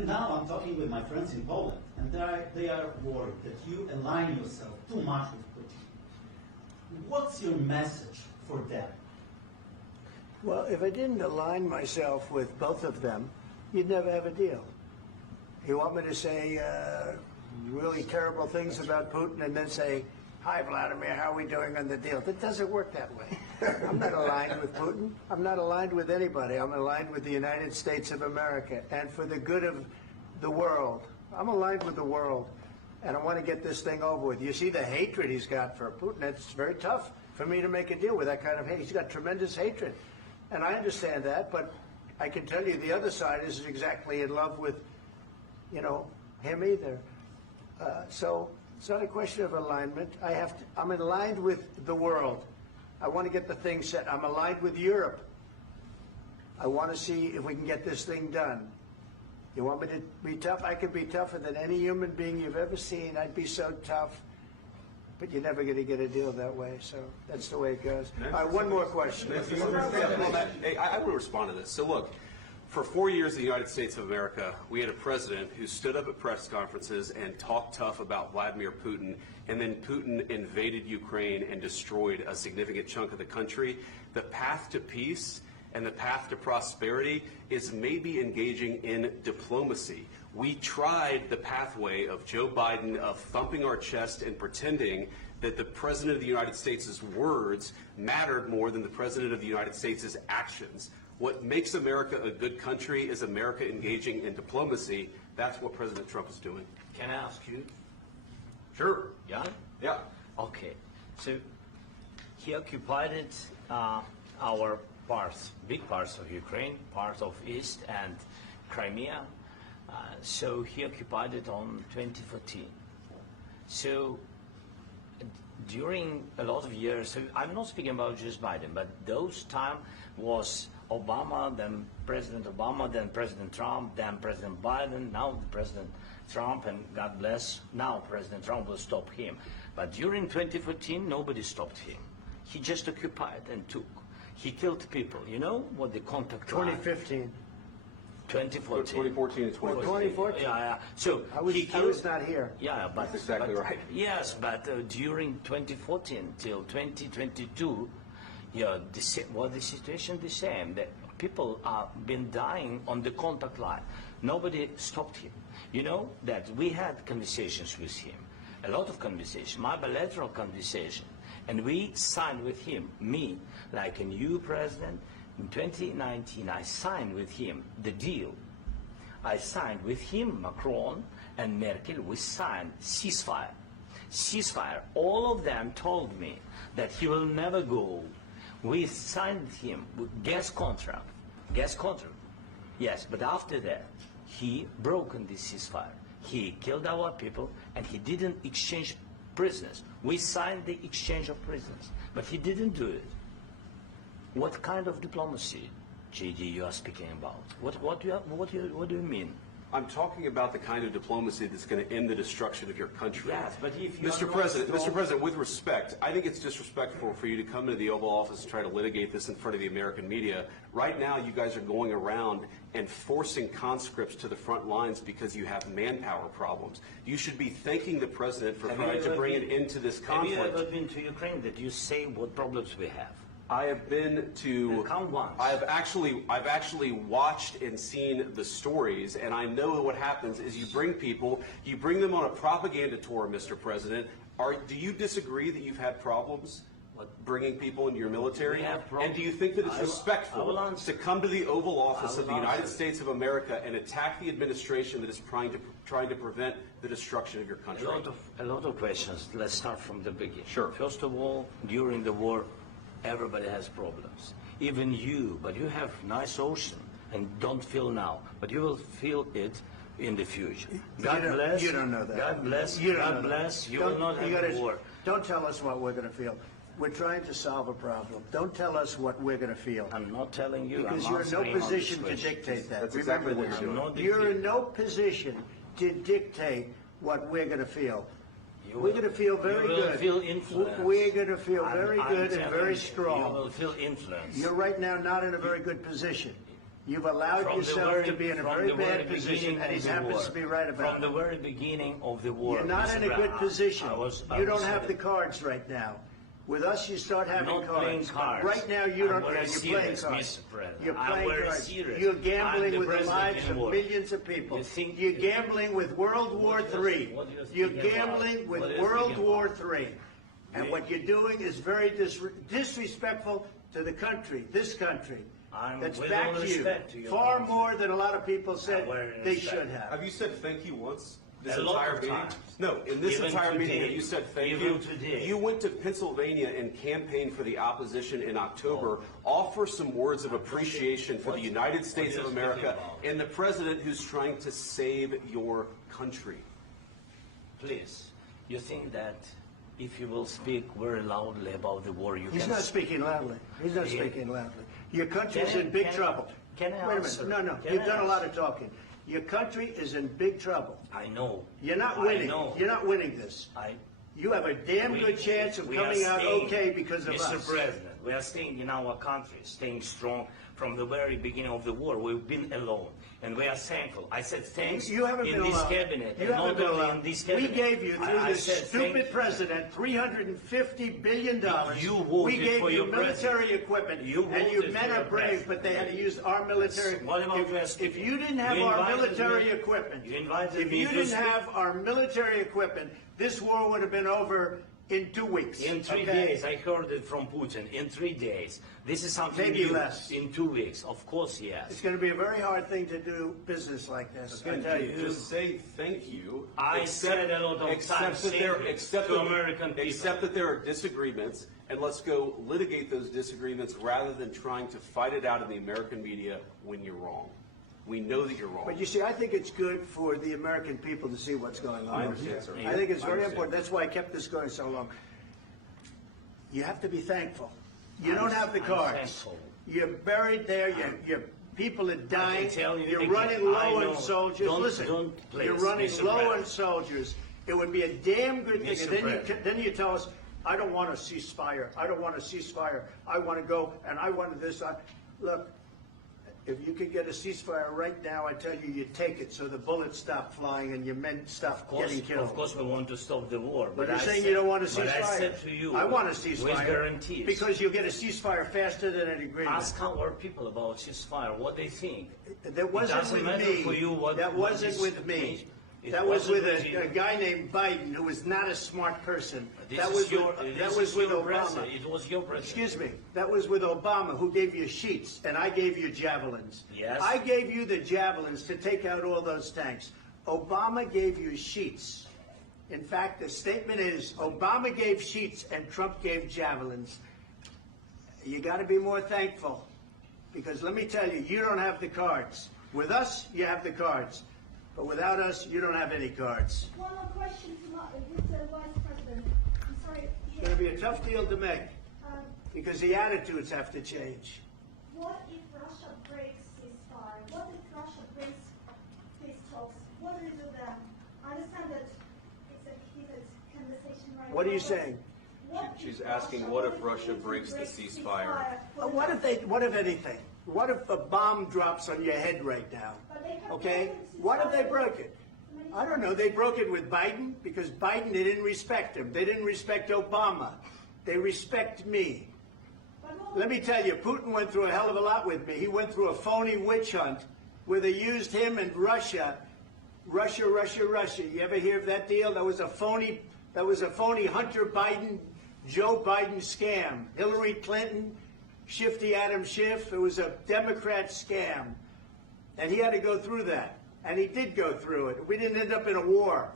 And now I'm talking with my friends in Poland, and they are worried that you align yourself too much with Putin. What's your message for them? Well, if I didn't align myself with both of them, you'd never have a deal. You want me to say really terrible things about Putin and then say, "Hi, Vladimir, how are we doing on the deal?" That doesn't work that way. I'm not aligned with Putin. I'm not aligned with anybody. I'm aligned with the United States of America and for the good of the world. I'm aligned with the world, and I want to get this thing over with. You see the hatred he's got for Putin. It's very tough for me to make a deal with that kind of hate. He's got tremendous hatred, and I understand that, but I can tell you the other side isn't exactly in love with, him either. So it's not a question of alignment. I'm aligned with the world. I want to get the thing set. I'm aligned with Europe. I want to see if we can get this thing done. You want me to be tough? I could be tougher than any human being you've ever seen. I'd be so tough. But you're never going to get a deal that way. So that's the way it goes. All right, one more question. Hey, I will respond to this. So look, for 4 years in the United States of America, we had a president who stood up at press conferences and talked tough about Vladimir Putin, and then Putin invaded Ukraine and destroyed a significant chunk of the country. The path to peace and the path to prosperity is maybe engaging in diplomacy. We tried the pathway of Joe Biden of thumping our chest and pretending that the President of the United States' words mattered more than the President of the United States' actions. What makes America a good country is America engaging in diplomacy. That's what President Trump is doing. Can I ask you? Sure. Yeah? Yeah. Okay. So he occupied our parts, big parts of Ukraine, part of East and Crimea. So he occupied it on 2014. So during a lot of years, so I'm not speaking about just Biden, but those time was Obama, then President Obama, then President Trump, then President Biden, now President Trump, and God bless, now President Trump will stop him. But during 2014, nobody stopped him. He just occupied and took. He killed people. You know what the contact 2015. 2014. 2014 and 2015. 2014. Yeah. So I was not here. Yeah, but That's exactly right. Yes, but during 2014 till 2022, the situation the same. The people have been dying on the contact line. Nobody stopped him. You know that we had conversations with him, a lot of conversations, my bilateral conversation, and we signed with him, me, like a new president. In 2019, I signed with him the deal. I signed with him, Macron and Merkel, we signed ceasefire. Ceasefire. All of them told me that he will never go. We signed him with gas contract. Gas contract. Yes, but after that, he broken the ceasefire. He killed our people and he didn't exchange prisoners. We signed the exchange of prisoners, but he didn't do it. What kind of diplomacy, JD, you are speaking about? What do you mean? I'm talking about the kind of diplomacy that's going to end the destruction of your country. Yes, but if you Mr. President, with respect, I think it's disrespectful for you to come into the Oval Office and try to litigate this in front of the American media. Right now, you guys are going around and forcing conscripts to the front lines because you have manpower problems. You should be thanking the President for trying to bring an end to this conflict. Have you ever been to Ukraine that you say what problems we have? I have been to. Count once. I've actually watched and seen the stories, and I know what happens is you bring people, you bring them on a propaganda tour, Mr. President. Do you disagree that you've had problems bringing people into your military? And do you think that it's respectful to come to the Oval Office of the United States of America and attack the administration that is trying to prevent the destruction of your country? A lot of questions. Let's start from the beginning. Sure. First of all, during the war, everybody has problems. Even you, but you have nice ocean and don't feel now, but you will feel it in the future. God bless. You don't know that. God bless. You don't God know bless. that. You will not have war. Don't tell us what we're going to feel. We're trying to solve a problem. Don't tell us what we're going to feel. I'm not telling you. Because you're in no position to dictate that. That's Remember exactly this. what You're in no position to dictate what we're going to feel. We're going to feel very good. You will feel influence. We're going to feel very good and very You strong. will feel influence. You're right now not in a very good position. You've allowed From the yourself very- to be in a from very the very bad position, beginning and he of the happens war. to be right about From it. the very beginning of the war. You're not Mr. in a good Brown, position. I You don't was- have the cards right now. With us, you start having not playing cards. cards. Right now, you I'm don't. very You're playing serious, cards. Mr. President. You're I'm playing very cards. serious. You're I'm gambling the with the president lives in of war. millions of people. You think- You're gambling with World War What do you- III. what do you You're think about? gambling with What do you World think War about? III. And what you're doing is very disrespectful to the country, this country. That's with back all to respect to you. your Far country. more than a lot of people said Very they respect. should have. Have you said thank you once? This A lot entire of meeting? times. No, in this Even entire meeting, today. have you said thank Even you? today. You went to Pennsylvania and campaigned for the opposition in October. Offer some words of appreciation for the United States what of are you speaking America about? and the president who's trying to save your country. Please, you think that if you will speak very loudly about the war, you He's can... not speaking loudly. He's not Yeah. speaking loudly. Your country's Can I- in big can I- trouble. can I Wait a answer? minute. No, Can you've I done a lot answer? of talking. Your country is in big trouble. I know. You're not I winning. know. You're not winning this. You have a damn good chance of we are coming out staying- okay because of Mr. us. President, we are staying in our country, staying strong from the very beginning of the war. We've been alone, and we are thankful. I said thanks You haven't in been this allowed. cabinet, You and haven't not been only allowed. in this We cabinet. gave you, through I this said thank stupid you. president, $350 billion. You We voted gave for you your military president. equipment, You and you voted men for are your brave, president. but they had to use our military. What about Vance? If you didn't have You our invited military me- equipment, you invited if me you to didn't speak- have our military equipment, this war would have been over in 2 weeks. In 3 okay? days, I heard it from Putin. In 3 days, this is something Maybe new. less. In 2 weeks, of course, yes. It's going to be a very hard thing to do business like this. I tell you. Just say thank you. I said a lot of except times that there, thank you except to that, American people. Except that there are disagreements, and let's go litigate those disagreements rather than trying to fight it out in the American media when you're wrong. We know that you're wrong. But you see, I think it's good for the American people to see what's going on. I understand, sir. I think it's I very understand. important. That's why I kept this going so long. You have to be thankful. You don't have the I'm cards. thankful. You're buried there. Your people are dying. tell you You're again, running I low know. on soldiers. Don't- Listen, don't, please, you're running Mr. low President. on soldiers. It would be a damn good thing. Mr. And then President. then you tell us, I don't want a ceasefire. I don't want a ceasefire. I want to go and I want this. Look, if you could get a ceasefire right now, I tell you, you take it so the bullets stop flying and your men stop getting killed. Of course, we want to stop the war. But you're I saying said- you don't want a ceasefire. But I said to you, I want a with ceasefire. guarantees. Because you'll get a ceasefire faster than an agreement. Ask our people about ceasefire, what they think. That wasn't doesn't with matter me. for you what- That what wasn't is- with me. It That was with wasn't with a you. guy named Biden who was not a smart person. This That is was your, with, this that is was with your Obama. president. It was your president. Excuse me. That was with Obama, who gave you sheets, and I gave you javelins. Yes. I gave you the javelins to take out all those tanks. Obama gave you sheets. In fact, the statement is Obama gave sheets and Trump gave javelins. You got to be more thankful, because let me tell you, you don't have the cards. With us, you have the cards. But without us, you don't have any cards. One more question to Mr. Vice President. I'm sorry. It's going to be a tough deal to make, Um, because the attitudes have to change. what if Russia breaks ceasefire? What if Russia breaks peace talks? What do we do then? I understand that it's a heated conversation right now. What are you but saying? what if She's asking, what if Russia breaks the ceasefire? What if anything? What if a bomb drops on your head right now? But they have Okay? broken What if they ceasefire broke it? many I don't know. They broke it with Biden because Biden, they didn't respect him. They didn't respect Obama. They respect me. But what- Let me tell you, Putin went through a hell of a lot with me. He went through a phony witch hunt where they used him and Russia. Russia. You ever hear of that deal? That was a phony Hunter Biden, Joe Biden scam. Hillary Clinton, Shifty Adam Schiff. It was a Democrat scam. And he had to go through that. And he did go through it. We didn't end up in a war.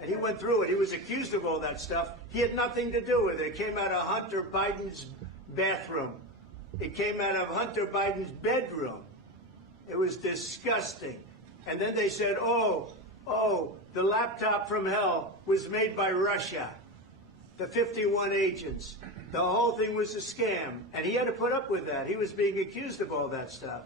And he went through it. He was accused of all that stuff. He had nothing to do with it. It came out of Hunter Biden's bathroom. It came out of Hunter Biden's bedroom. It was disgusting. And then they said, oh, the laptop from hell was made by Russia. The 51 agents. The whole thing was a scam. And he had to put up with that. He was being accused of all that stuff.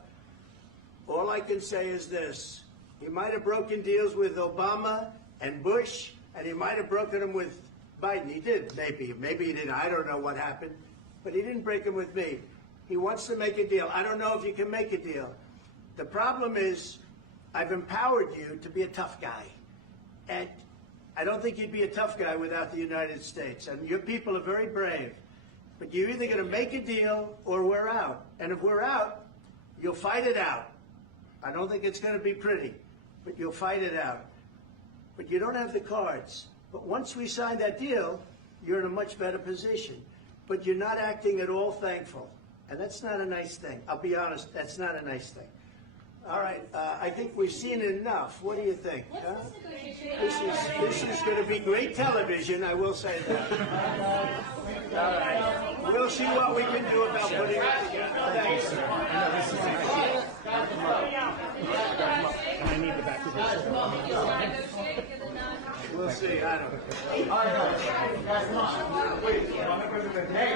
All I can say is this. He might have broken deals with Obama and Bush, and he might have broken them with Biden. He did, maybe. Maybe he didn't. I don't know what happened. But he didn't break them with me. He wants to make a deal. I don't know if you can make a deal. The problem is, I've empowered you to be a tough guy. And I don't think you'd be a tough guy without the United States. And your people are very brave. But you're either going to make a deal or we're out. And if we're out, you'll fight it out. I don't think it's going to be pretty, but you'll fight it out. But you don't have the cards. But once we sign that deal, you're in a much better position. But you're not acting at all thankful. And that's not a nice thing. I'll be honest, that's not a nice thing. All right, I think we've seen enough. What do you think? Huh? This is going to be great television, I will say that. All right. We'll see what we can do about putting it together. Thanks. I need the back of this. We'll see. I don't know. Guys, come on. Wait. Hey,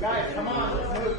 guys, come on. Let's move.